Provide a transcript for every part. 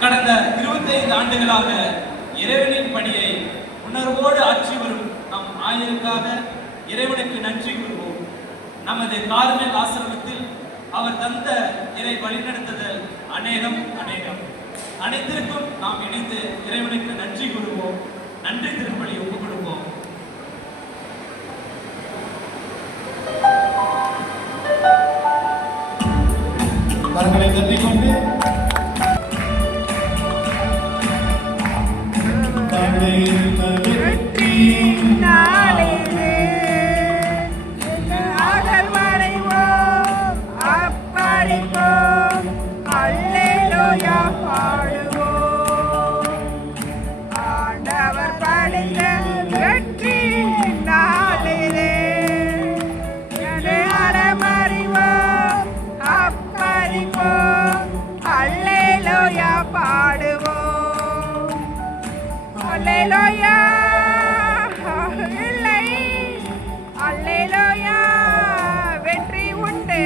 கடந்த 25 ஆண்டுகளாக இறைவனின் பணியை உணர்வோடு ஆற்றி வரும் நம் ஆயருக்காக இறைவனுக்கு நன்றி கூறுவோம். நமது கார்மெல் ஆசிரமத்தில் அவர் தந்த இறை வழிநடத்துதல் அநேகம். அனைத்திற்கும் நாம் இணைந்து இறைவனுக்கு நன்றி கூறுவோம். நன்றி திருப்பலி ஒப்புக் கொடுப்போம். கரங்களை தட்டிக் கொண்டு வெற்றி உண்டு.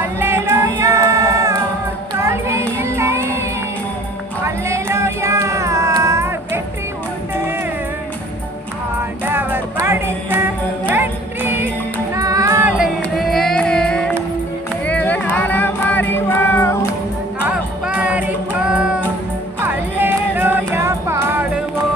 அல்லேலூயா, தோல்வி இல்லை. அல்லேலூயா, வெற்றி உண்டு. ஆண்டவர் படைத்த வெற்றி நாளிலே அறிவோம், அப்பறிப்போம். அல்லேலூயா பாடுவோம்.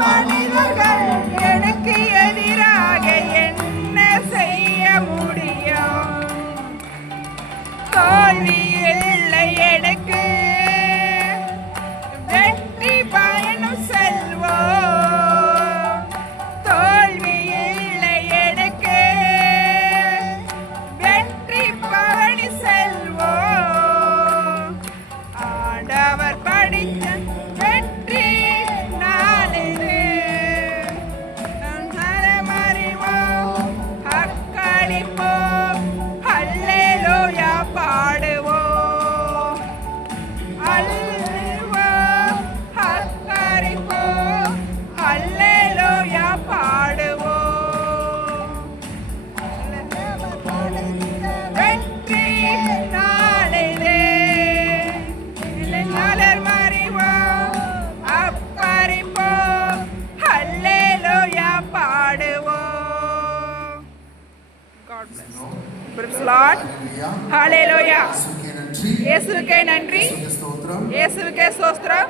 மனிதர்கள் எனக்கு எதிராக என்ன செய்ய முடியும்? தோல்வி இல்லை எனக்கு, வெற்றி பயணம் செல்வோம். தோல்வி இல்லை எனக்கு, வெற்றி பயணி செல்வோம். ஆண்டவர் படித்த வெற்றி நாளிலே அறிவோம், அக்களிப்போம். அல்லேலூயா பாடுவோம். அல்லேலூயா, அக்களிப்போம். அல்லேலூயா பாடுவோம். வெற்றி நாளிலே அறிவோம், அப்பறிப்போம். அல்லேலூயா பாடுவோம். God bless. Praise the Lord. Hallelujah. இயேசுவுக்கே நன்றி. இயேசுவுக்கே ஸ்தோத்திரம்.